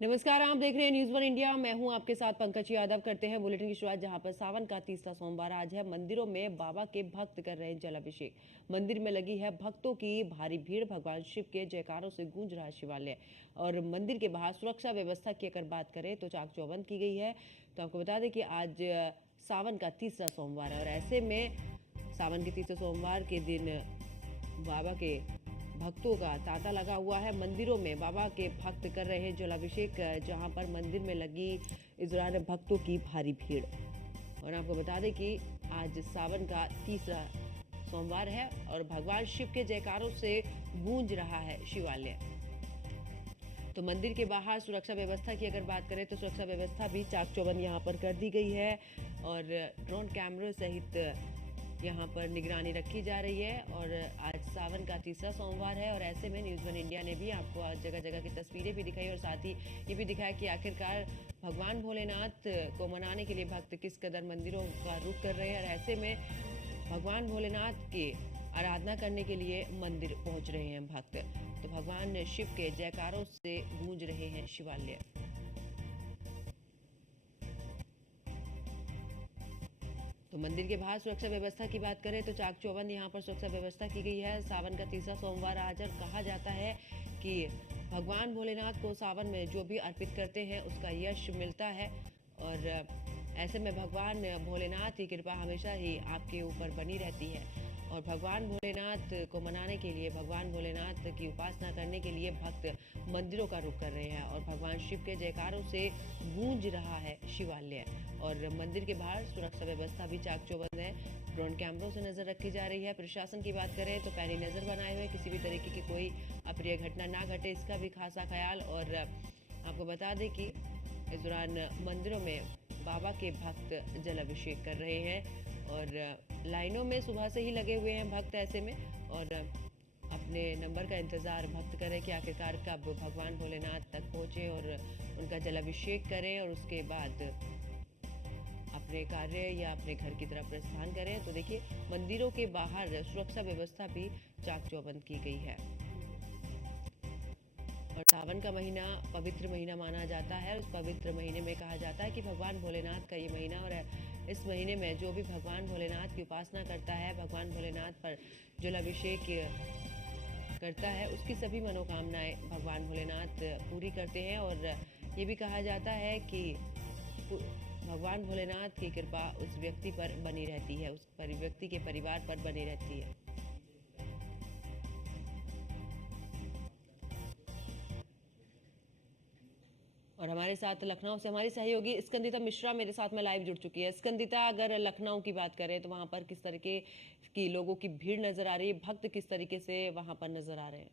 नमस्कार, आप देख रहे हैं न्यूज़ वन इंडिया। मैं हूं आपके साथ पंकज यादव। करते हैं बुलेटिन की शुरुआत जहां पर सावन का तीसरा सोमवार आज है। मंदिरों में बाबा के भक्त कर रहे हैं जलाभिषेक। मंदिर में लगी है भक्तों की भारी भीड़। भगवान शिव के जयकारों से गूंज रहा है शिवालय। और मंदिर के बाहर सुरक्षा व्यवस्था की अगर बात करें तो चाक चौबंद की गई है। तो आपको बता दें कि आज सावन का तीसरा सोमवार है और ऐसे में सावन के तीसरे सोमवार के दिन बाबा के भक्तों का तांता लगा हुआ है। मंदिरों में बाबा के भक्त कर रहे हैं जलाभिषेक, जहां पर मंदिर में लगी इस दौरान भक्तों की भारी भीड़। और आपको बता दें कि आज सावन का तीसरा सोमवार है और भगवान शिव के जयकारों से गूंज रहा है शिवालय। तो मंदिर के बाहर सुरक्षा व्यवस्था की अगर बात करें तो सुरक्षा व्यवस्था भी चाक चौबंद यहाँ पर कर दी गई है और ड्रोन कैमरे सहित यहाँ पर निगरानी रखी जा रही है। और आज सावन का तीसरा सोमवार है और ऐसे में न्यूज़ वन इंडिया ने भी आपको आज जगह जगह की तस्वीरें भी दिखाई और साथ ही ये भी दिखाया कि आखिरकार भगवान भोलेनाथ को मनाने के लिए भक्त किस कदर मंदिरों का रुख कर रहे हैं। और ऐसे में भगवान भोलेनाथ की आराधना करने के लिए मंदिर पहुंच रहे हैं भक्त। तो भगवान शिव के जयकारों से गूंज रहे हैं शिवालय। तो मंदिर के बाहर सुरक्षा व्यवस्था की बात करें तो चाक चौबंद यहाँ पर सुरक्षा व्यवस्था की गई है। सावन का तीसरा सोमवार आज और कहा जाता है कि भगवान भोलेनाथ को सावन में जो भी अर्पित करते हैं उसका यश मिलता है। और ऐसे में भगवान भोलेनाथ की कृपा हमेशा ही आपके ऊपर बनी रहती है। और भगवान भोलेनाथ को मनाने के लिए, भगवान भोलेनाथ की उपासना करने के लिए भक्त मंदिरों का रुख कर रहे हैं और भगवान शिव के जयकारों से गूंज रहा है शिवालय। और मंदिर के बाहर सुरक्षा व्यवस्था भी चाक चौबंद है। ड्रोन कैमरों से नजर रखी जा रही है। प्रशासन की बात करें तो पैनी नजर बनाए हुए किसी भी तरीके की कोई अप्रिय घटना ना घटे, इसका भी खासा ख्याल। और आपको बता दें कि इस दौरान मंदिरों में बाबा के भक्त जलाभिषेक कर रहे हैं और लाइनों में सुबह से ही लगे हुए हैं भक्त ऐसे में। और अपने नंबर का इंतज़ार भक्त करें कि आखिरकार कब भगवान भोलेनाथ तक पहुँचे और उनका जलाभिषेक करें और उसके बाद अपने कार्य या अपने घर की तरफ प्रस्थान करें। तो देखिए मंदिरों के बाहर सुरक्षा व्यवस्था भी चाक चौबंद की गई है। और सावन का महीना पवित्र महीना माना जाता है। उस पवित्र महीने में कहा जाता है कि भगवान भोलेनाथ का ये महीना, और इस महीने में जो भी भगवान भोलेनाथ की उपासना करता है, भगवान भोलेनाथ पर जलाभिषेक करता है, उसकी सभी मनोकामनाएं भगवान भोलेनाथ पूरी करते हैं। और ये भी कहा जाता है कि भगवान भोलेनाथ की कृपा उस व्यक्ति पर बनी रहती है, उस व्यक्ति के परिवार पर बनी रहती है। और हमारे साथ लखनऊ से हमारी सहयोगी स्कंदिता मिश्रा मेरे साथ में लाइव जुड़ चुकी है। स्कंदिता, अगर लखनऊ की बात करें तो वहां पर किस तरीके की लोगों की भीड़ नजर आ रही है, भक्त किस तरीके से वहां पर नजर आ रहे हैं?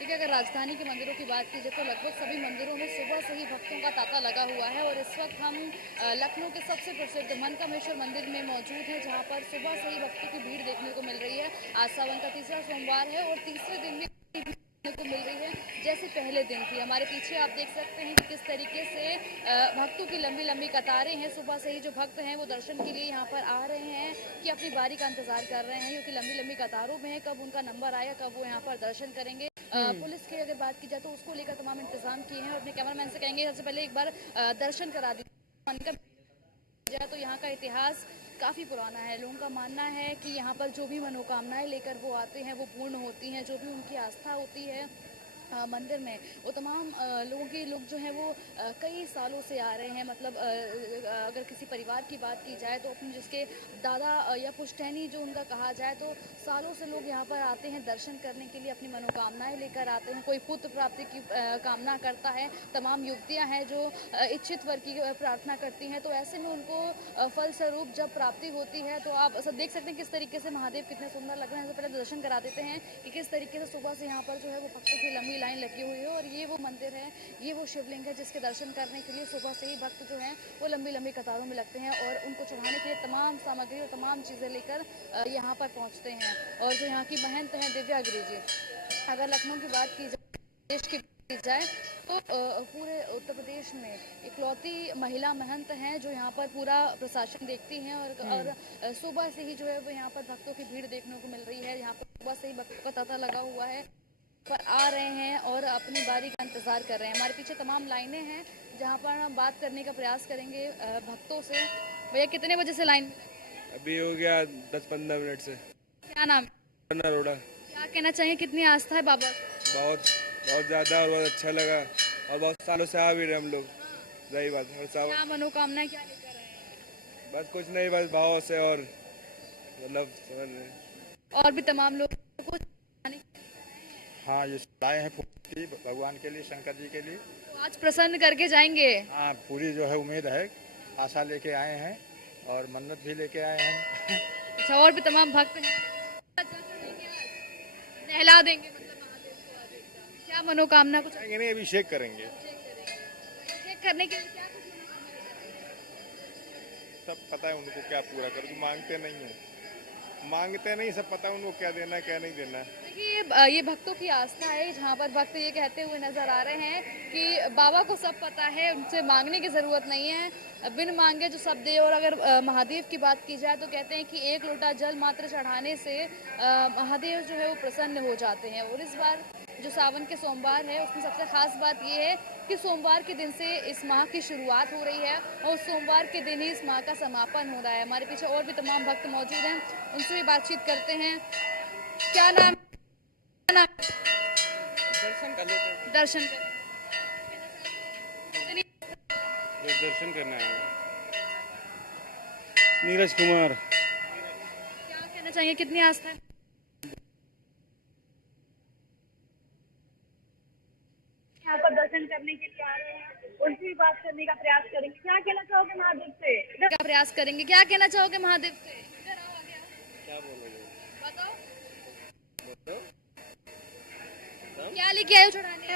देखिए, अगर राजधानी के मंदिरों की बात की जाए तो लगभग सभी मंदिरों में सुबह से ही भक्तों का तांता लगा हुआ है। और इस वक्त हम लखनऊ के सबसे प्रसिद्ध मनकामेश्वर मंदिर में मौजूद हैं, जहां पर सुबह से ही भक्तों की भीड़ देखने को मिल रही है। आज सावन का तीसरा सोमवार है और तीसरे दिन भी को मिल रही है जैसे पहले दिन थी। हमारे पीछे आप देख सकते हैं कि किस तरीके से भक्तों की लंबी लंबी कतारें हैं। सुबह से ही जो भक्त हैं वो दर्शन के लिए यहाँ पर आ रहे हैं कि अपनी बारी का इंतजार कर रहे हैं, क्योंकि लंबी लंबी कतारों में है, कब उनका नंबर आएगा, कब वो यहाँ पर दर्शन करेंगे। पुलिस की अगर बात की जाए तो उसको लेकर तमाम इंतजाम किए हैं और अपने कैमरामैन से कहेंगे सबसे पहले एक बार दर्शन करा दीजिए। तो यहाँ का इतिहास काफ़ी पुराना है। लोगों का मानना है कि यहाँ पर जो भी मनोकामनाएं लेकर वो आते हैं वो पूर्ण होती हैं। जो भी उनकी आस्था होती है मंदिर में, वो तमाम लोग जो हैं वो कई सालों से आ रहे हैं। मतलब अगर किसी परिवार की बात की जाए तो अपने जिसके दादा या पुश्तैनी जो उनका कहा जाए, तो सालों से लोग यहाँ पर आते हैं दर्शन करने के लिए, अपनी मनोकामनाएं लेकर आते हैं। कोई पुत्र प्राप्ति की कामना करता है, तमाम युवतियाँ हैं जो इच्छित वर की प्रार्थना करती हैं, तो ऐसे में उनको फलस्वरूप जब प्राप्ति होती है तो आप सब देख सकते हैं किस तरीके से महादेव कितने सुंदर लग रहे हैं। सबसे पहले दर्शन करा देते हैं कि किस तरीके से सुबह से यहाँ पर जो है वो भक्तों की लंबी लाइन लगी हुई है। और ये वो मंदिर है, ये वो शिवलिंग है जिसके दर्शन करने के लिए सुबह से ही भक्त जो हैं वो लंबी लंबी कतारों में लगते हैं और उनको चढ़ाने के लिए तमाम सामग्री और तमाम चीज़ें लेकर यहाँ पर पहुँचते हैं। और जो यहाँ की महंत हैं दिव्या गिरी जी, अगर लखनऊ की बात की जाए, देश की जाए तो पूरे उत्तर प्रदेश में इकलौती महिला महंत हैं जो यहाँ पर पूरा प्रशासन देखती हैं। और सुबह से ही जो है वो यहाँ पर भक्तों की भीड़ देखने को मिल रही है। यहाँ पर सुबह से ही भक्तों का तांता लगा हुआ है। पर आ रहे हैं और अपनी बारी का इंतज़ार कर रहे हैं। हमारे पीछे तमाम लाइनें हैं जहाँ पर हम बात करने का प्रयास करेंगे भक्तों से। भैया कितने बजे से लाइन में लगे अभी हो गया 10-15 मिनट से। हैं? क्या नाम है? अरोड़ा। क्या कहना चाहिए, कितनी आस्था है बाबा से? बहुत बहुत ज़्यादा और बहुत अच्छा लगा और बहुत सालों से आ भी रहे हम लोग। सही बात और सावन क्या मनोकामना क्या लेकर आए हैं? बस कुछ नहीं, बस भाव से और मतलब समझ रहे। और भी तमाम लोग कुछ हाँ, ये लाए हैं पूरी भगवान के लिए, शंकर जी के लिए। तो आज प्रसन्न करके जाएंगे। हाँ, पूरी जो है उम्मीद है, आशा लेके आए हैं और मन्नत भी लेके आए हैं। अच्छा, और भी तमाम भक्त हैं, नहला देंगे मतलब महादेव को आज। क्या मनोकामना कुछ नहीं, अभिषेक करेंगे। चेक करने के लिए क्या कुछ मनोकामना? सब पता है उनको क्या पूरा कर, मांगते नहीं है, मांगते नहीं, सब पता है उनको क्या देना है क्या नहीं देना है। देखिए ये भक्तों की आस्था है, जहाँ पर भक्त ये कहते हुए नजर आ रहे हैं कि बाबा को सब पता है, उनसे मांगने की ज़रूरत नहीं है, बिन मांगे जो सब दे। और अगर महादेव की बात की जाए तो कहते हैं कि एक लोटा जल मात्र चढ़ाने से महादेव जो है वो प्रसन्न हो जाते हैं। और इस बार जो सावन के सोमवार है उसमें सबसे खास बात ये है कि सोमवार के दिन से इस माह की शुरुआत हो रही है और सोमवार के दिन ही इस माह का समापन हो रहा है। हमारे पीछे और भी तमाम भक्त मौजूद हैं, उनसे भी बातचीत करते हैं। क्या नाम? दर्शन कर लेते दर्शन कर दर्शन करना है। नीरज कुमार। क्या कहना चाहिए, कितनी आस्था है? यहाँ पर दर्शन करने के लिए आ रहे हैं, उनसे भी बात करने का प्रयास करेंगे। क्या कहना चाहोगे महादेव से? क्या प्रयास करेंगे, क्या कहना चाहोगे महादेव से? इधर आओ, आगे आओ। क्या बोलोगे? बताओ बताओ। क्या लेके आए हो चढ़ाने?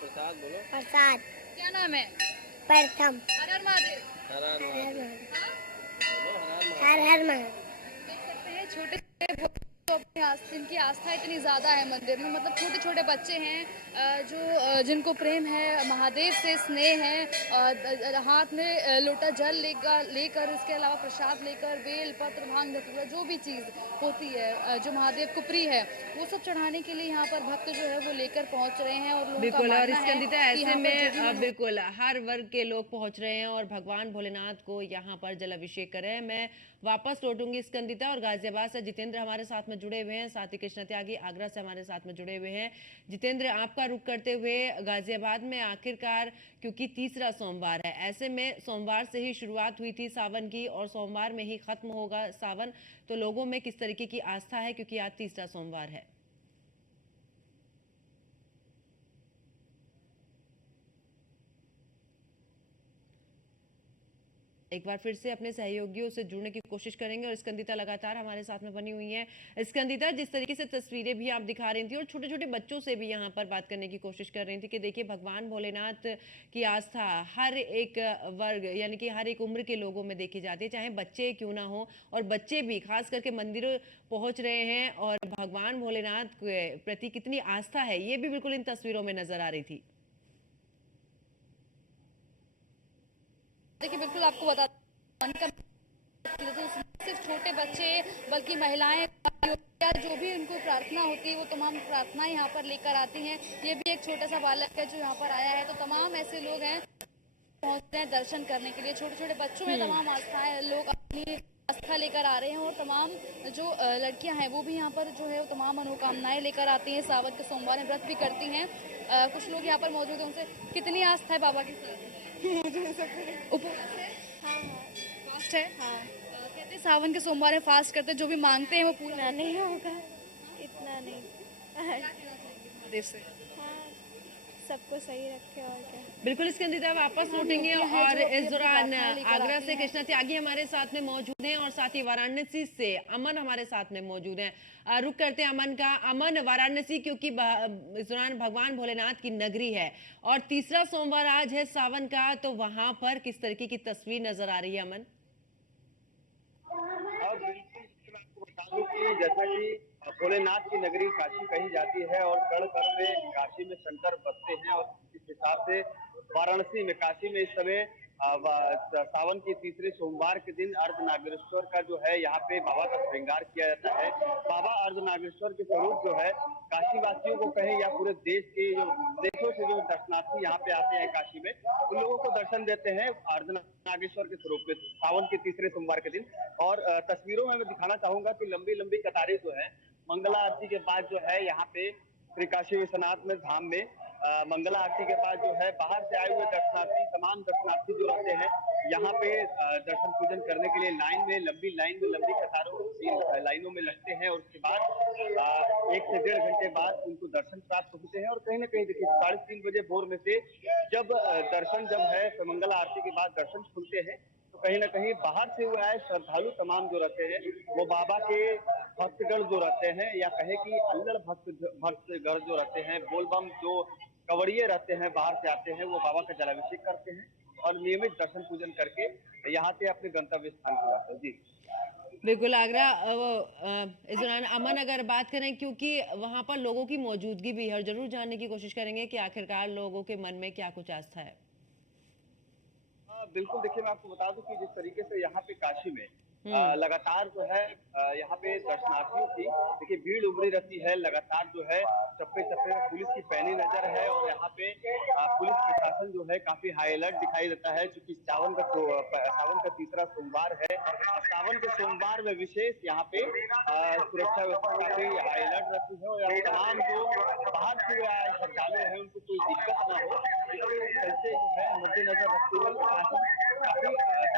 प्रसाद बोलो। प्रसाद क्या नाम है? प्रथम हर हर महादेव। हर हर महादेव। हाँ? बोलो हर हर महादेव। हर हर महादेव। देख सकते हैं छोटे छोटे तो अपनी इनकी आस्था इतनी ज़्यादा है मंदिर में, मतलब छोटे छोटे बच्चे हैं जो जिनको प्रेम है महादेव से, स्नेह है, हाथ में लोटा जल लेकर इसके अलावा प्रसाद लेकर बेल पत्र भांग धतूरा जो भी चीज़ होती है जो महादेव को प्रिय है वो सब चढ़ाने के लिए यहाँ पर भक्त जो है वो लेकर पहुँच रहे हैं। और लोगों का बिल्कुल, और मानना है स्कंदिता कि ऐसे यहाँ पर में जो भी बिल्कुल हर वर्ग के लोग पहुंच रहे हैं और भगवान भोलेनाथ को यहाँ पर जल अभिषेक कर रहे हैं। मैं वापस लौटूंगी स्कंदिता, और गाजियाबाद से जितेंद्र हमारे साथ में जुड़े हुए हैं, साथ ही कृष्ण त्यागी आगरा से हमारे साथ में जुड़े हुए हैं। जितेंद्र, आपका रुख करते हुए गाजियाबाद में आखिरकार, क्योंकि तीसरा सोमवार है, ऐसे में सोमवार से ही शुरुआत हुई थी सावन की और सोमवार में ही खत्म होगा सावन, तो लोगों में किस तरीके की आस्था है क्योंकि आज तीसरा सोमवार है? एक बार फिर से अपने सहयोगियों से जुड़ने की कोशिश करेंगे। और स्कंदिता लगातार हमारे साथ में बनी हुई है। स्कंदिता, जिस तरीके से तस्वीरें भी आप दिखा रही थी और छोटे छोटे बच्चों से भी यहाँ पर बात करने की कोशिश कर रही थी कि देखिए भगवान भोलेनाथ की आस्था हर एक वर्ग यानी कि हर एक उम्र के लोगों में देखी जाती है, चाहे बच्चे क्यों ना हो, और बच्चे भी खास करके मंदिरों पहुंच रहे हैं और भगवान भोलेनाथ के प्रति कितनी आस्था है ये भी बिल्कुल इन तस्वीरों में नजर आ रही थी। देखिए बिल्कुल आपको बता तो सिर्फ छोटे बच्चे बल्कि महिलाएं या जो भी उनको प्रार्थना होती है वो तमाम प्रार्थनाएं यहाँ पर लेकर आती हैं। ये भी एक छोटा सा बालक है जो यहाँ पर आया है, तो तमाम ऐसे लोग हैं पहुँचते हैं दर्शन करने के लिए। छोटे छोटे बच्चों में तमाम आस्थाएं, लोग अपनी आस्था लेकर आ रहे हैं और तमाम जो लड़कियां हैं वो भी यहाँ पर जो है वो तमाम मनोकामनाएं लेकर आती हैं। सावन के सोमवार में व्रत भी करती हैं। कुछ लोग यहाँ पर मौजूद हैं, उनसे कितनी आस्था है बाबा के साथ? उपवास है? फास्ट है? कहते हैं सावन के सोमवार में फास्ट करते हैं, जो भी मांगते हैं वो पूरा नहीं होगा, इतना नहीं। महादेव से। सबको सही रखे और क्या। बिल्कुल स्कंदिता, वापस लौटेंगे और इस दौरान आगरा से कृष्ण त्यागी हमारे साथ में मौजूद हैं और साथ ही वाराणसी से अमन हमारे साथ में मौजूद हैं। रुक करते हैं अमन का। अमन, वाराणसी क्योंकि इस दौरान भगवान भोलेनाथ की नगरी है और तीसरा सोमवार आज है सावन का, तो वहां पर किस तरीके की तस्वीर नजर आ रही है अमन? आपको बता दूं कि जैसा कि भोलेनाथ की नगरी काशी कही जाती है और कण कण में काशी में शंकर बसते हैं और इस हिसाब से वाराणसी में, काशी में इस समय सावन के तीसरे सोमवार के दिन अर्धनागेश्वर का जो है यहाँ पे बाबा का श्रृंगार किया जाता है। बाबा अर्धनागेश्वर के स्वरूप जो है काशी वासियों को कहें या पूरे देश के जो देशों से जो दर्शनार्थी यहाँ पे आते हैं काशी में, उन लोगों को दर्शन देते हैं अर्धनागेश्वर के स्वरूप में सावन के तीसरे सोमवार के दिन। और तस्वीरों में मैं दिखाना चाहूंगा कि लंबी लंबी कतारें जो है मंगला आरती के बाद जो है यहाँ पे श्री काशी विश्वनाथ में धाम में मंगला आरती के बाद जो है बाहर से आए हुए दर्शनार्थी, तमाम दर्शनार्थी जो रहते हैं यहाँ पे दर्शन पूजन करने के लिए लाइन में लंबी कतारों लाइनों में लगते हैं। और उसके बाद 1 से 1.5 घंटे बाद उनको दर्शन प्राप्त होते हैं। और कहीं ना कहीं देखिए 3:30 बजे भोर में से जब दर्शन जब है मंगला आरती के बाद दर्शन खुलते हैं तो कहीं ना कहीं बाहर से हुए आए श्रद्धालु तमाम जो रहते हैं वो बाबा के भक्तगण जो रहते हैं या कहे कि अल्लड़ भक्तगण जो रहते हैं, बोलबम जो कवड़िए रहते हैं बाहर से आते हैं, वो बाबा का जलाभिषेक करते हैं और नियमित दर्शन पूजन करके यहाँ से अपने गंतव्य स्थान को जाते हैं। जी बिल्कुल आगरा इस दौरान अमन अगर बात करें, क्योंकि वहां पर लोगों की मौजूदगी भी है और जरूर जानने की कोशिश करेंगे कि आखिरकार लोगों के मन में क्या कुछ आस्था है। बिल्कुल, देखिए मैं आपको बता दूं कि जिस तरीके से यहाँ पे काशी में लगातार जो है यहाँ पे दर्शनार्थियों की देखिए भीड़ उमड़ी रहती है। लगातार जो है चप्पे चप्पे में पुलिस की पैनी नजर है और यहाँ पे पुलिस प्रशासन जो है काफी हाई अलर्ट दिखाई देता है, क्योंकि सावन का तीसरा सोमवार है। सावन के सोमवार में विशेष यहाँ पे सुरक्षा व्यवस्था काफी हाई अलर्ट रहती है और तमाम जो बाहर से आए श्रद्धालु है उनको कोई दिक्कत ना हो, इससे जो है मद्देनजर रखते हुए काफी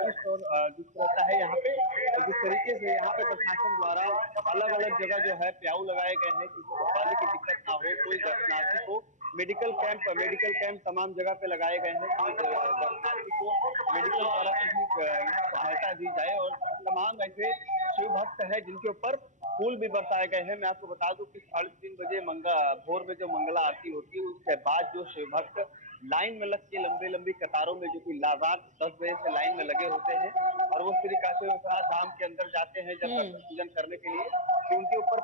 चुस्त और दुरुस्त रहता है यहाँ पे। जिस तरीके से यहाँ पे प्रशासन द्वारा अलग अलग जगह जो है प्याऊ लगाए गए हैं कि पानी की दिक्कत ना हो, कोई दर्शनार्थी को मेडिकल कैंप तमाम जगह पे लगाए गए हैं, कोई दर्शनार्थी को मेडिकल द्वारा सहायता दी जाए। और तमाम ऐसे शिव भक्त है जिनके ऊपर फूल भी बरसाए गए हैं। मैं आपको बता दूं कि 3:30 बजे भोर में जो मंगला आरती होती है उसके बाद जो शिव भक्त लाइन में लग के लंबी कतारों में जो कि रात 10 बजे से लाइन में लगे होते हैं और वो श्री काशी विश्वनाथ धाम के अंदर जाते हैं जब दर्शन पूजन करने के लिए, तो उनके ऊपर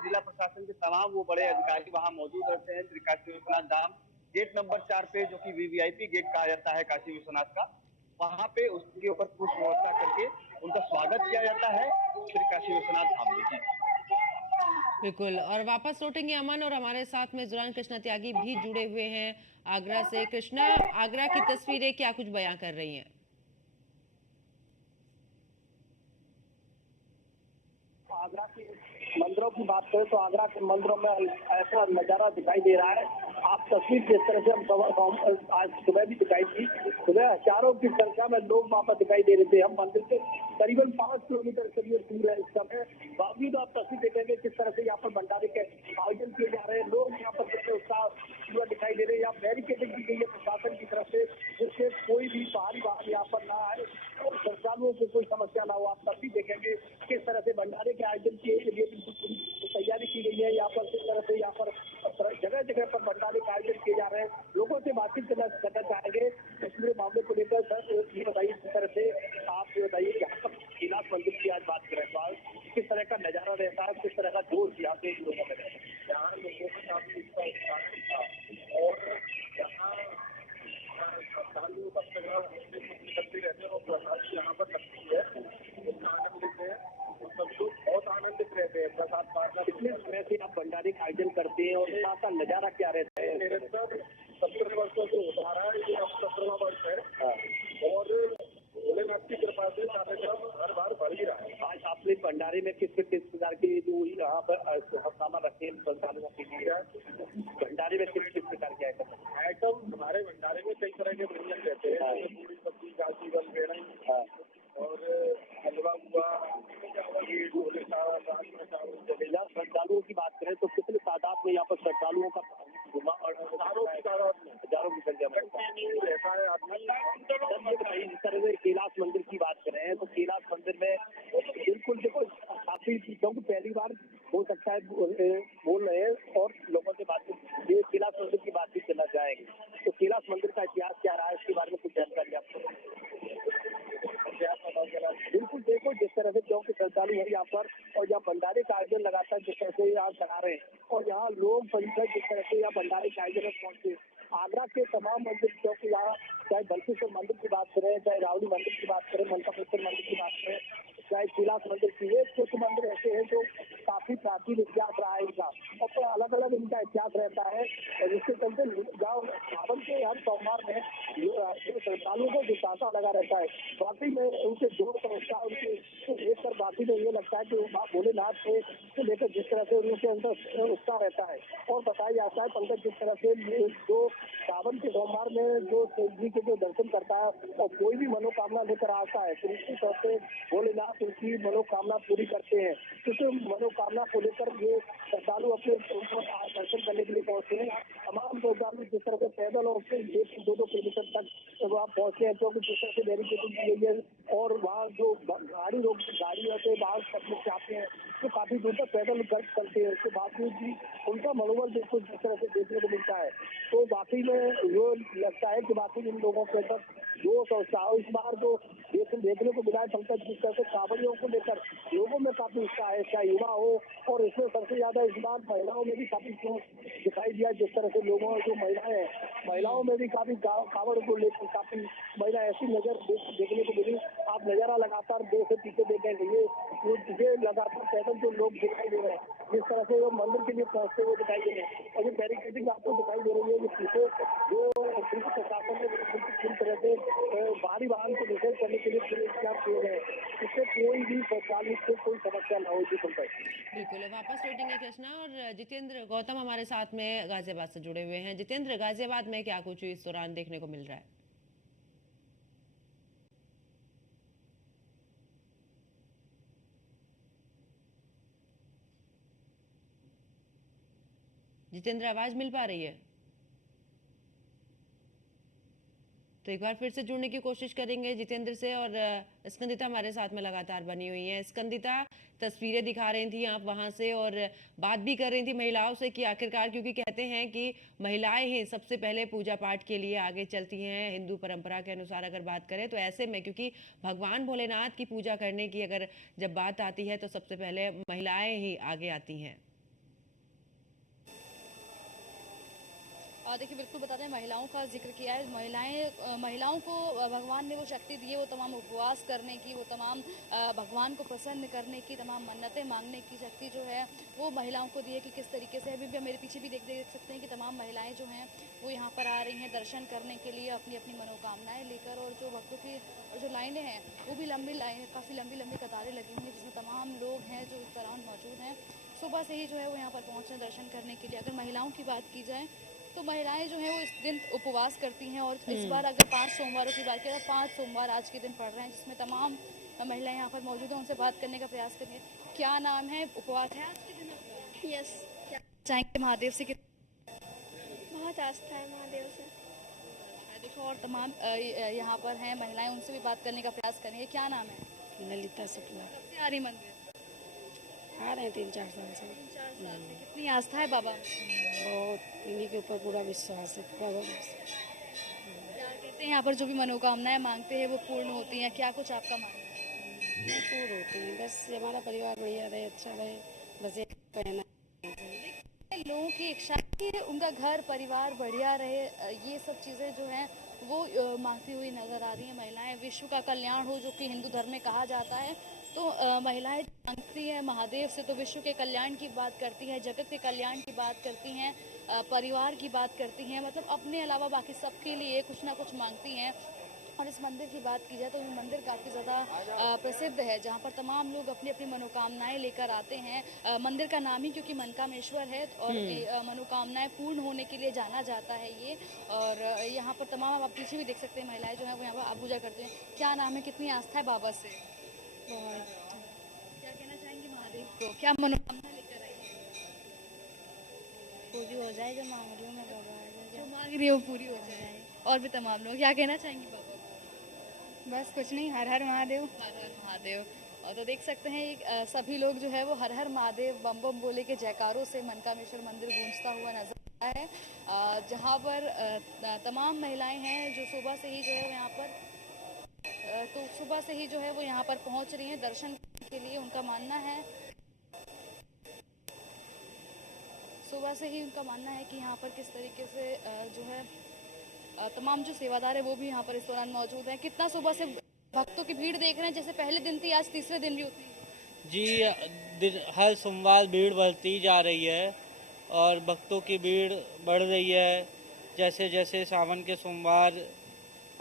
जिला प्रशासन के तमाम वो बड़े अधिकारी वहां मौजूद रहते हैं। श्री काशी विश्वनाथ धाम गेट नंबर 4 पे, जो कि वीवीआईपी गेट कहा जाता है काशी विश्वनाथ का, वहां पे उसके ऊपर पुष्प व्यवस्था करके उनका स्वागत किया जाता है श्री काशी विश्वनाथ धाम में। बिल्कुल, और वापस लौटेंगे अमन, और हमारे साथ में इस दौरान कृष्णा त्यागी भी जुड़े हुए हैं आगरा से। कृष्णा, आगरा की तस्वीरें क्या कुछ बयां कर रही हैं? आगरा के मंदिरों की बात करें तो आगरा के मंदिरों में ऐसा नजारा दिखाई दे रहा है। आप तस्वीर जिस तरह से हम आज सुबह भी दिखाई थी, सुबह हजारों की संख्या में लोग वहाँ पर दिखाई दे रहे थे। हम मंदिर से करीबन 5 किलोमीटर करीब दूर है इस समय, बावजूद आप तस्वीर देखेंगे किस तरह से यहाँ पर भंडारे के आयोजन किए जा रहे हैं। लोग यहाँ पर कितने उत्साह दिखाई दे रहे हैं। यहाँ बैरिकेडिंग की गई है प्रशासन की तरफ से, जिससे कोई भी बाहरी वाहन यहाँ पर ना आए और श्रद्धालुओं को कोई समस्या ना हो। आप तस्वीर देखेंगे किस तरह से भंडारे के आयोजन के लिए बिल्कुल तैयारी की गई है। यहाँ पर किस तरह से यहाँ पर जगह जगह पर भंडारे का आयोजन किए जा रहे हैं। लोगों से बातचीत करना चाहेंगे इस पूरे मामले को लेकर। सर ये बताइए किस तरह से आप ये बताइए यहाँ पर श्रीनाथ मंदिर की आज बात करें तो किस तरह का नजारा रहता है, किस तरह का जोश यहाँ पे लोगों में रहता है? यहाँ लोगों का काफी उत्साह था और यहाँ श्रद्धालु भक्तगण करते रहते हैं और प्रसाद यहाँ पर लगती है। जहाँ सावन के हर सोमवार में श्रद्धालुओं को जो तांता लगा रहता है, वाकई में उनके जोश और उत्साह उनके देखकर वाकई में ये लगता है कि माँ भोलेनाथ से लेकर जिस तरह से उनके अंदर उत्साह रहता है। और बताया जाता है पंकज, जिस तरह से जो सावन के सोमवार में जो शिव जी के जो दर्शन करता है और कोई भी मनोकामना लेकर आता है, तो निश्चित तौर से भोलेनाथ उनकी मनोकामना पूरी करते हैं। क्योंकि मनोकामना को लेकर ये श्रद्धालु अपने दर्शन करने के लिए पहुंचते हैं। तमाम श्रद्धालु जिस तरह से पैदल और 1-2 किलोमीटर तक वहाँ पहुंचे हैं, क्योंकि जिस तरह से बैरिकेडिंग की गई है और वहाँ जो गाड़ियों से बाहर करने चाहते हैं तो काफी दूर तक पैदल गर्द करते हैं। उसके बावजूद भी उनका मनोबल बिल्कुल जिस तरह से देखने को मिलता है, तो वाकई में ये लगता है कि वाकई इन लोगों के अंदर जोश और उत्साह इस बार जो देखने को मिला है पंकज, जिस तरह से कांवड़ियों को लेकर लोगों में काफी उत्साह है, चाहे युवा हो, और इसमें सबसे ज्यादा इस बार महिलाओं में भी काफी जोश दिखाई दिया। जिस तरह से लोगों जो महिलाओं में भी काफी कांवड़ को लेकर काफी महिला ऐसी नजर देखने को मिली। आप नजारा लगातार दो से पीछे देखेंगे, ये लगातार पैदल जो लोग दिखाई दे रहे हैं, जिस तरह से वो मंदिर के लिए पहुंचते हुए दिखाई दे रहे हैं। और ये बैरिकेडिंग आपको दिखाई दे रही है, ये पीछे जो पुलिस प्रशासन ने पूरी तरह से भारी वाहन को निषेध करने के लिए पूरे इंतजाम किए गए, इससे कोई भी चालक को कोई समस्या न हो। बिल्कुल, वापस लौटेंगे कृष्णा। और जितेंद्र गौतम हमारे साथ में गाजियाबाद से जुड़े हुए हैं। जितेंद्र, गाजियाबाद में क्या कुछ इस दौरान देखने को मिल रहा है? जितेंद्र, आवाज मिल पा रही है? तो एक बार फिर से जुड़ने की कोशिश करेंगे जितेंद्र से। और स्कंदिता हमारे साथ में लगातार बनी हुई है। स्कंदिता, तस्वीरें दिखा रही थी आप वहां से और बात भी कर रही थी महिलाओं से कि आखिरकार, क्योंकि कहते हैं कि महिलाएं ही सबसे पहले पूजा पाठ के लिए आगे चलती हैं हिंदू परंपरा के अनुसार अगर बात करें तो। ऐसे में क्योंकि भगवान भोलेनाथ की पूजा करने की अगर जब बात आती है तो सबसे पहले महिलाएं ही आगे आती हैं। देखिए, बिल्कुल बता दें, महिलाओं का जिक्र किया है। महिलाओं को भगवान ने वो शक्ति दी है, वो तमाम उपवास करने की, वो तमाम भगवान को प्रसन्न करने की, तमाम मन्नतें मांगने की शक्ति जो है वो महिलाओं को दी है। कि किस तरीके से अभी भी मेरे पीछे भी देख सकते हैं कि तमाम महिलाएं जो हैं वो यहाँ पर आ रही हैं दर्शन करने के लिए अपनी अपनी मनोकामनाएं लेकर। और जो भक्तों की जो लाइनें हैं वो भी काफ़ी लंबी कतारें लगी हुई हैं, जिसमें तमाम लोग हैं जो इस दौरान मौजूद हैं। सुबह से ही जो है वो यहाँ पर पहुँच रहे हैं दर्शन करने के लिए। अगर महिलाओं की बात की जाए तो महिलाएं जो हैं वो इस दिन उपवास करती हैं। और इस बार अगर 5 सोमवारों की बात करें तो 5 सोमवार आज के दिन पड़ रहे हैं, जिसमें तमाम महिलाएं यहाँ पर मौजूद हैं। उनसे बात करने का प्रयास करेंगे। क्या नाम है, उपवास है आज के दिन आपका? यस। क्या चाहेंगे महादेव से? बहुत आस्था है महादेव से। देखो, और तमाम यहाँ पर हैं महिलाएं, उनसे भी बात करने का प्रयास करेंगे। क्या नाम है? ललिता शुक्ला। कब से आ रही मंदिर? आ रहे हैं 3-4 साल से। 3-4 साल से। कितनी आस्था है बाबा? बहुत, इन्हीं के ऊपर पूरा विश्वास है, पूरा भरोसा। क्या कहते हैं, यहाँ पर जो भी मनोकामनाएं मांगते हैं वो पूर्ण होती हैं? क्या कुछ आपका मानना है? पूर्ण होती है, बस हमारा परिवार बढ़िया रहे, अच्छा रहे, बस एक कहना। लोगों की इच्छा है कि उनका घर परिवार बढ़िया रहे, ये सब चीज़ें जो हैं वो मांगती हुई नजर आ रही हैं महिलाएं। विश्व का कल्याण हो, जो कि हिंदू धर्म में कहा जाता है, तो महिलाएं मांगती हैं महादेव से, तो विश्व के कल्याण की बात करती हैं, जगत के कल्याण की बात करती हैं, परिवार की बात करती हैं, मतलब अपने अलावा बाकी सबके लिए कुछ ना कुछ मांगती हैं। और इस मंदिर की बात की जाए तो ये मंदिर काफ़ी ज़्यादा प्रसिद्ध है, जहाँ पर तमाम लोग अपनी अपनी मनोकामनाएं लेकर आते हैं। मंदिर का नाम ही क्योंकि मनकामेश्वर है, और मनोकामनाएं पूर्ण होने के लिए जाना जाता है ये। और यहाँ पर तमाम, आप पीछे भी देख सकते हैं, महिलाएं जो है वो यहाँ पर पूजा करते हैं। क्या नाम है, कितनी आस्था है बाबा से? क्या कहना चाहेंगे महादेव को? क्या मनोकामना लेकर आई है? पूरी हो जाए जो मांग रही हूँ मैं, बाबा जो मांग रही हो पूरी हो जाए। और भी तमाम लोग क्या कहना चाहेंगे बाबा? बस कुछ नहीं, हर हर महादेव। हर हर महादेव। और तो देख सकते हैं सभी लोग जो है वो हर हर महादेव बम बम बोले के जयकारों से मनकामेश्वर मंदिर गूंजता हुआ नजर आ रहा है, जहाँ पर तमाम महिलाएं हैं जो सुबह से ही जो है यहाँ पर यहाँ पर पहुंच रही हैं दर्शन के लिए। उनका मानना है, सुबह से ही उनका मानना है कि यहाँ पर किस तरीके से जो है तमाम जो सेवादार है वो भी यहाँ पर इस दौरान मौजूद हैं। कितना सुबह से भक्तों की भीड़ देख रहे हैं, जैसे पहले दिन थी आज तीसरे दिन भी होती है? जी, हर सोमवार भीड़ बढ़ती जा रही है और भक्तों की भीड़ बढ़ रही है। जैसे जैसे सावन के सोमवार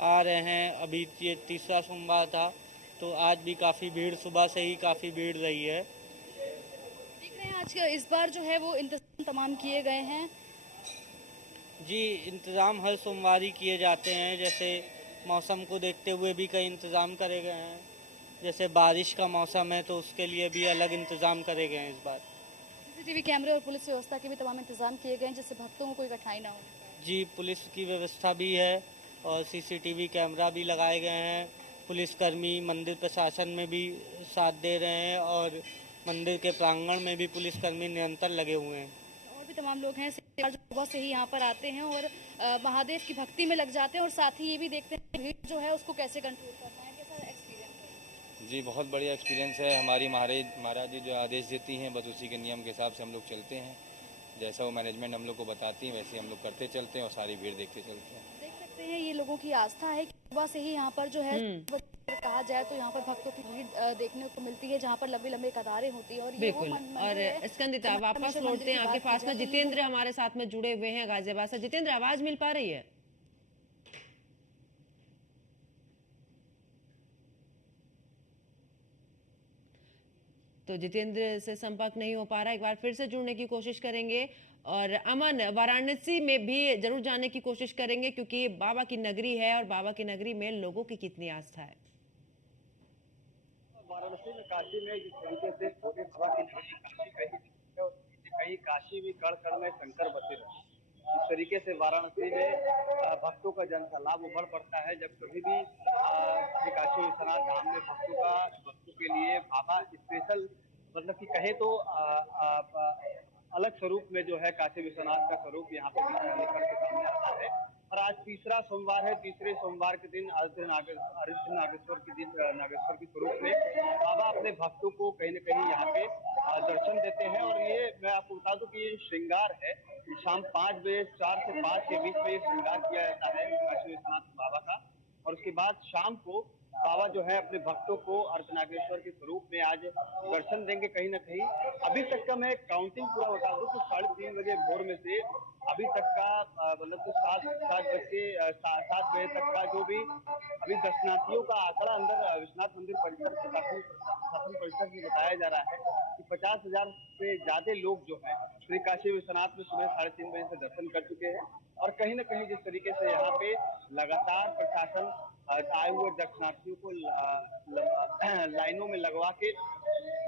आ रहे हैं, अभी ये तीसरा सोमवार था, तो आज भी काफ़ी भीड़, सुबह से ही काफ़ी भीड़ रही है। देख रहे हैं आज इस बार जो है वो इंतजाम तमाम किए गए हैं। जी, इंतज़ाम हर सोमवार ही किए जाते हैं। जैसे मौसम को देखते हुए भी कई इंतज़ाम करे गए हैं। जैसे बारिश का मौसम है तो उसके लिए भी अलग इंतज़ाम करे गए हैं इस बार। सीसीटीवी कैमरे और पुलिस व्यवस्था के भी तमाम इंतजाम किए गए हैं जिससे भक्तों को कोई कठिनाई ना हो। जी, पुलिस की व्यवस्था भी है और सीसीटीवी कैमरा भी लगाए गए हैं। पुलिसकर्मी मंदिर प्रशासन में भी साथ दे रहे हैं और मंदिर के प्रांगण में भी पुलिसकर्मी निरंतर लगे हुए हैं। और भी तमाम लोग हैं जो सुबह से ही यहाँ पर आते हैं और महादेव की भक्ति में लग जाते हैं और साथ ही ये भी देखते हैं भीड़ जो है उसको कैसे कंट्रोल करना है। कैसा एक्सपीरियंस है? जी, बहुत बढ़िया एक्सपीरियंस है। हमारी महाराज जी जो आदेश देती हैं बस उसी के नियम के हिसाब से हम लोग चलते हैं। जैसा वो मैनेजमेंट हम लोग को बताती है वैसे हम लोग करते चलते हैं और सारी भीड़ देखते चलते हैं। देख सकते हैं ये लोगों की आस्था है कि सुबह से ही यहाँ पर जो है कहा जाए तो यहाँ पर भक्तों की भीड़ देखने को मिलती है जहाँ पर लंबी लंबी कतारें होती है। और ये बिल्कुल। और स्कंदिता, वापस लौटते हैं आपके पास में। जितेंद्र हमारे साथ में जुड़े हुए हैं गाजियाबाद से। जितेंद्र, आवाज मिल पा रही है? तो जितेंद्र से संपर्क नहीं हो पा रहा, एक बार फिर से जुड़ने की कोशिश करेंगे। और अमन, वाराणसी में भी जरूर जाने की कोशिश करेंगे क्योंकि बाबा की नगरी है और बाबा की नगरी में लोगों की कितनी आस्था है। वाराणसी में, काशी में जिस तरीके से भोले बाबा की नगरी काशी कही और कहीं काशी भी कण कण में शंकर बसे रहे, इस तरीके से वाराणसी में भक्तों का जन सैलाब उमड़ पड़ता है। जब कभी भी श्री काशी विश्वनाथ धाम में भक्तों के लिए बाबा स्पेशल, मतलब कि कहे तो अलग स्वरूप में जो है काशी विश्वनाथ का स्वरूप यहाँ पे निकल के सामने आता है। और आज तीसरा सोमवार है। तीसरे सोमवार के दिन अर्ध नागेश्वर के स्वरूप में बाबा अपने भक्तों को कहीं न कहीं यहाँ पे दर्शन देते हैं। और ये मैं आपको बता दूं कि ये श्रृंगार है। शाम 5 बजे, 4 से 5 के बीच में ये श्रृंगार किया जाता है काशी विश्वनाथ बाबा का। और उसके बाद शाम को बाबा जो है अपने भक्तों को अर्धनागेश्वर के स्वरूप में आज दर्शन देंगे कहीं ना कहीं। अभी तक का मैं काउंटिंग पूरा बता दूं तो 3:30 बजे भोर में से अभी तक का मतलब तो 7 बजे तक का जो भी अभी दर्शनार्थियों का आंकड़ा अंदर विश्वनाथ मंदिर परिसर शासन परिसर में बताया जा रहा है कि 50,000 से ज्यादा लोग जो है श्री काशी विश्वनाथ में सुबह 3:30 बजे से दर्शन कर चुके हैं। और कहीं ना कहीं जिस तरीके से यहाँ पे लगातार प्रशासन आए हुए दर्शनार्थियों को लाइनों में लगवा के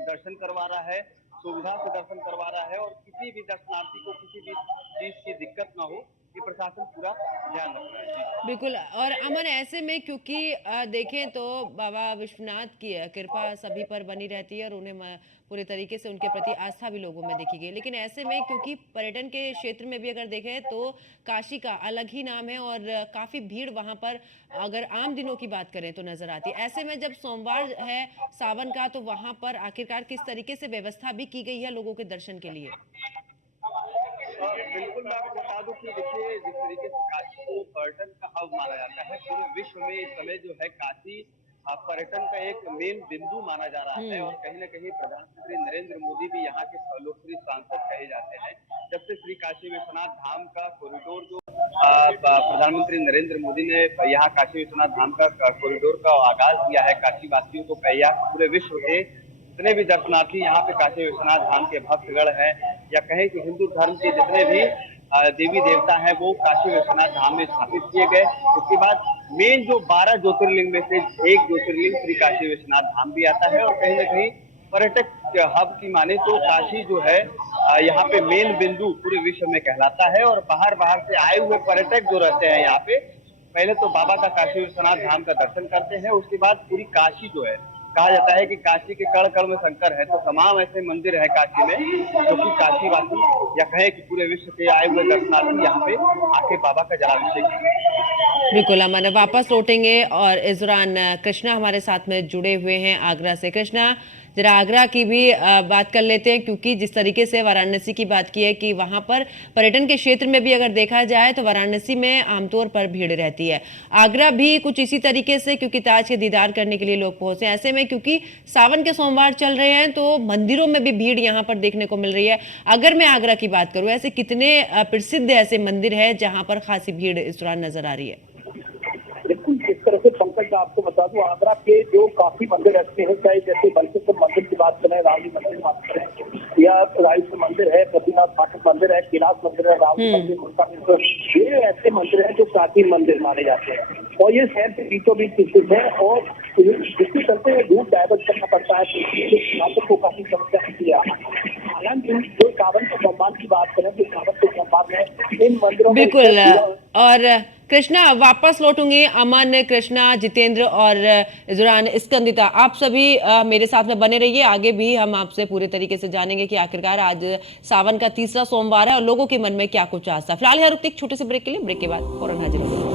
दर्शन करवा रहा है, सुविधा से दर्शन करवा रहा है और किसी भी दर्शनार्थी को किसी भी चीज की दिक्कत ना हो, ये प्रशासन पूरा ध्यान रख रहा है। बिल्कुल। और अमन, ऐसे में क्योंकि देखें तो बाबा विश्वनाथ की कृपा सभी पर बनी रहती है और उन्हें पूरे तरीके से उनके प्रति आस्था भी लोगों में देखी गई। लेकिन ऐसे में क्योंकि पर्यटन के क्षेत्र में भी अगर देखें तो काशी का अलग ही नाम है और काफी भीड़ वहां पर अगर आम दिनों की बात करें तो नजर आती है। ऐसे में जब सोमवार है सावन का तो वहां पर आखिरकार किस तरीके से व्यवस्था भी की गई है लोगों के दर्शन के लिए? बिल्कुल, मैं आपको बता दूं कि देखिए जिस तरीके से काशी को पर्यटन का हब माना जाता है, पूरे विश्व में इस समय जो है काशी पर्यटन का एक मेन बिंदु माना जा रहा है। और कहीं न कहीं प्रधानमंत्री नरेंद्र मोदी भी यहाँ के लोकप्रिय सांसद कहे जाते हैं। जब से श्री काशी विश्वनाथ धाम का कॉरिडोर जो प्रधानमंत्री नरेंद्र मोदी ने यहाँ काशी विश्वनाथ धाम का कॉरिडोर का आगाज किया है, काशी वासियों को पूरे विश्व के जितने भी दर्शनार्थी यहाँ पे काशी विश्वनाथ धाम के भक्तगण हैं या कहें कि हिंदू धर्म के जितने भी देवी देवता हैं वो काशी विश्वनाथ धाम में स्थापित किए गए। उसके बाद मेन जो 12 ज्योतिर्लिंग में से एक ज्योतिर्लिंग श्री काशी विश्वनाथ धाम भी आता है। और कहीं ना कहीं पर्यटक हब की माने तो काशी जो है यहाँ पे मेन बिंदु पूरे विश्व में कहलाता है। और बाहर से आए हुए पर्यटक जो रहते हैं यहाँ पे पहले तो बाबा का काशी विश्वनाथ धाम का दर्शन करते हैं, उसके बाद पूरी काशी जो है, कहा जाता है कि काशी के कण कण में शंकर है, तो तमाम ऐसे मंदिर है काशी में जो कि काशीवासी या कहे कि पूरे विश्व के आए हुए दर्शनार्थी यहाँ पे आके बाबा का जलाभिषेक। बिल्कुल अमन, वापस लौटेंगे और इस दौरान कृष्णा हमारे साथ में जुड़े हुए हैं आगरा से। कृष्णा, जरा आगरा की भी बात कर लेते हैं, क्योंकि जिस तरीके से वाराणसी की बात की है कि वहां पर पर्यटन के क्षेत्र में भी अगर देखा जाए तो वाराणसी में आमतौर पर भीड़ रहती है। आगरा भी कुछ इसी तरीके से, क्योंकि ताज के दीदार करने के लिए लोग पहुंचे। ऐसे में क्योंकि सावन के सोमवार चल रहे हैं तो मंदिरों में भी भीड़ यहाँ पर देखने को मिल रही है। अगर मैं आगरा की बात करूं, ऐसे कितने प्रसिद्ध ऐसे मंदिर है जहां पर खासी भीड़ इस दौरान नजर आ रही है? बिल्कुल, जिस तरह से पंकज मैं आपको बता दूं, आगरा के जो काफी मंदिर ऐसे हैं, चाहे जैसे बल्केश्वर मंदिर की बात करें, रावली मंदिर की बात करें, या रायपुर मंदिर है, बद्रीनाथ पाठक मंदिर है, कैलाश मंदिर है, रावली मंदिर, मुल्तान, ये ऐसे मंदिर हैं जो प्राचीन मंदिर माने जाते हैं और ये शहर के बीचों बीच स्थित है और जिसके चलते रूट डाइवर्ट करना पड़ता है तो को काफी समस्या होती है। हालांकि जो सावन के सोमवार की बात करें तो सावन के सोमवार में इन मंदिरों में बिल्कुल। और कृष्णा, वापस लौटूंगी। अमन, कृष्णा, जितेंद्र और इस दौरान स्कंदिता, आप सभी मेरे साथ में बने रहिए। आगे भी हम आपसे पूरे तरीके से जानेंगे कि आखिरकार आज सावन का तीसरा सोमवार है और लोगों के मन में क्या कुछ आस्था। फिलहाल यहाँ रुकते एक छोटे से ब्रेक के लिए, ब्रेक के बाद फौरन हाजिर होंगे।